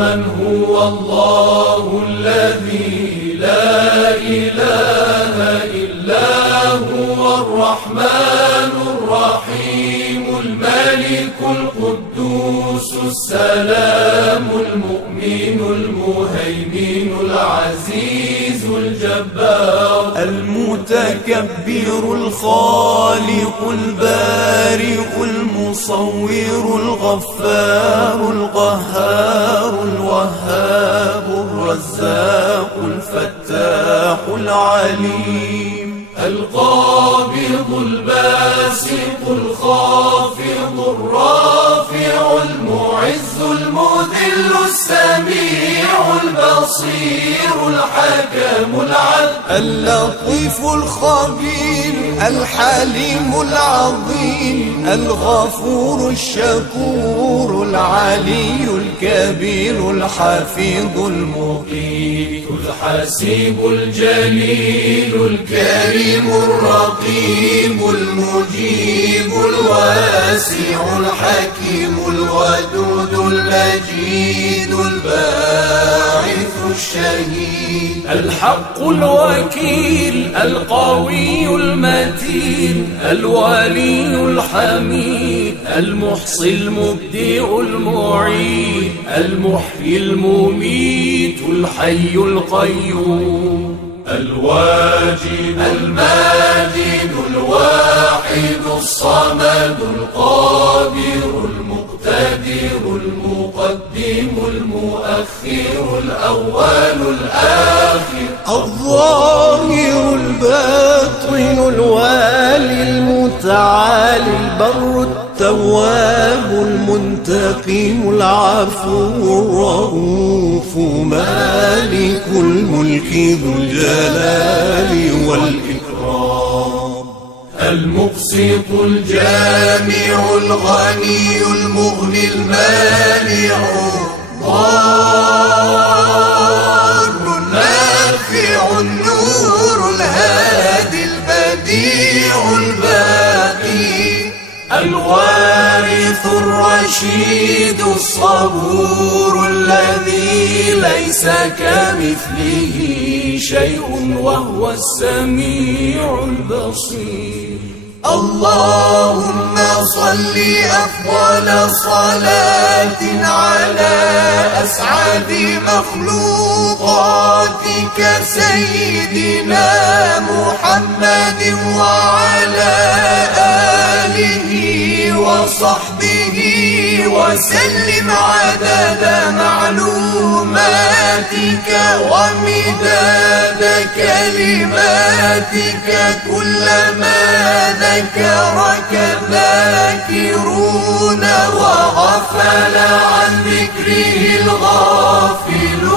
من هو الله الذي لا إله إلا هو الرحمن الرحيم الملك القدوس السلام المؤمن المهيمن العزيز الجبار المتكبر الخالق البارئ المصور الغفار القهار الوهاب الرزاق الفتاح العليم القابض الباسط الخافض الرافع المعز المذل السميع البصير الحكم العدل اللطيف الخبير الحليم العظيم الغفور الشكور العلي الكبير الحفيظ المقيت الحسيب الجليل الكريم الرقيب المجيب الواسع الحكيم الودود المجيد الباعث الشهيد الحق الوكيل القوي المتين الولي الحميد المحصي المبدئ المعيد المحيي المميت الحي القيوم الواجد الماجد الواحد الصمد القادر المقتدر المقدم المؤخر الأول الآخر الظاهر الباطن الوالي المتعالي البر التواب المنتقم العفو الرؤوف مالك الملك ذو الجلال والإكرام المقسط الجامع الغني المغني المانع الضار النافع النور الهادي البديع الباقي الوارث الرشيد الصبور الذي ليس كمثله شيء وهو السميع البصير اللهم صل أفضل صلاة على أسعد مخلوقاتك سيدنا محمد وعلى آله وصحبه وسلم عدد معلوماتك ومداد كلماتك كلما ذكرك الذاكرون وغفل عن ذكره الغافلون